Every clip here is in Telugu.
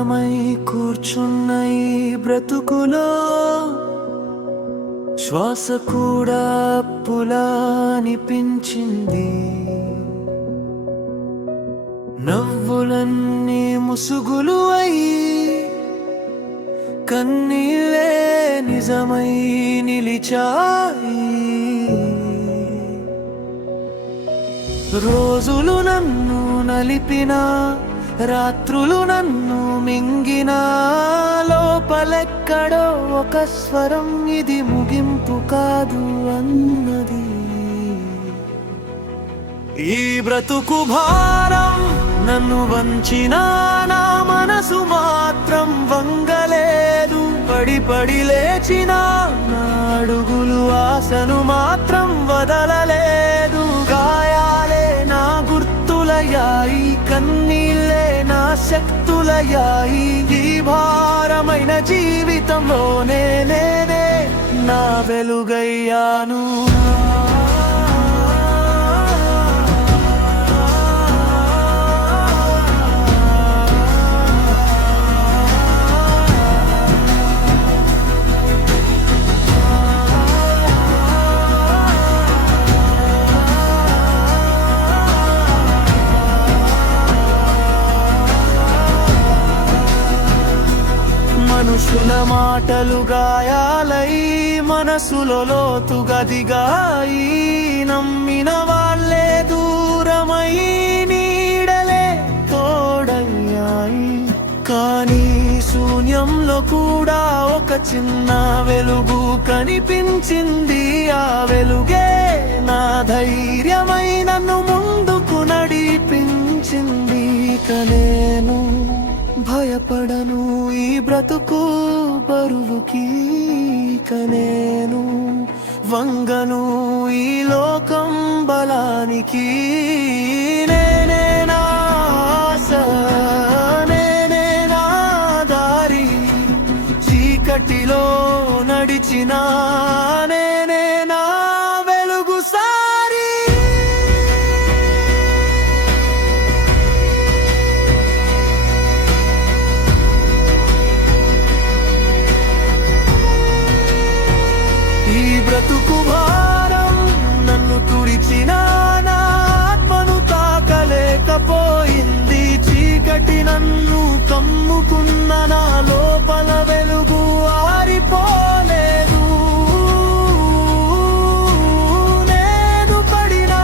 భారమై కూర్చున్న ఈ బ్రతుకులో శ్వాస కూడా అప్పులా అనిపించింది. నవ్వులన్నీ ముసుగులు అయి కన్నీళ్ళే నిజమై నిలిచాయి. రోజులు నన్ను నలిపినా, రాత్రులు నన్ను మింగినా, లోపలెక్కడో ఒక స్వరం ఇది ముగింపు కాదు అన్నది. ఈ బ్రతుకు భారం నన్ను వంచినా, నా మనసు మాత్రం వంగలేదు. పడి పడి లేచిన నా అడుగులు ఆశను మాత్రం వదలలేదు. గాయాలే నా గుర్తులయ్యాయి, కన్నీళ్ళే నా శక్తులయ్యాయి. ఈ భారమైన జీవితంలోనే నేనే నా వెలుగయ్యాను. మనుషుల మాటలు గాయాలై మనసులో లోతుగా దిగాయి. నమ్మిన వాళ్ళే దూరమై నీడలే తోడయ్యాయి. కానీ శూన్యంలో కూడా ఒక చిన్న వెలుగు కనిపించింది. ఆ వెలుగే నా ధైర్యమై నన్ను ముందుకు నడిపించింది. నేను భయపడను ఈ బ్రతుకు బరువుకి, నేను వంగను ఈ లోకం బలానికి. నేనే నా ఆశ, నేనే నా దారి, చీకటిలో నడిచినా నేనే నా వెలుగు సారి. ఈ బ్రతుకు భారం నన్ను తుడిచిన, నా ఆత్మను తాకలేకపోయింది. చీకటి నన్ను కమ్ముకున్న, నా లోపల వెలుగు ఆరిపోలేదు. నేను పడినా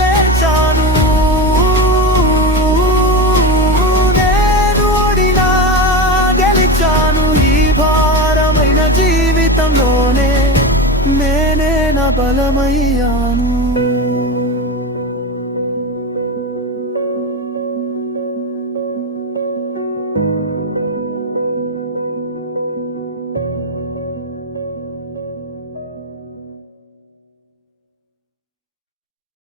లేచాను, నేను ఓడినా గెలిచాను. ఈ భారమైన జీవితంలోనే నేనే నా బలమయ్యాను.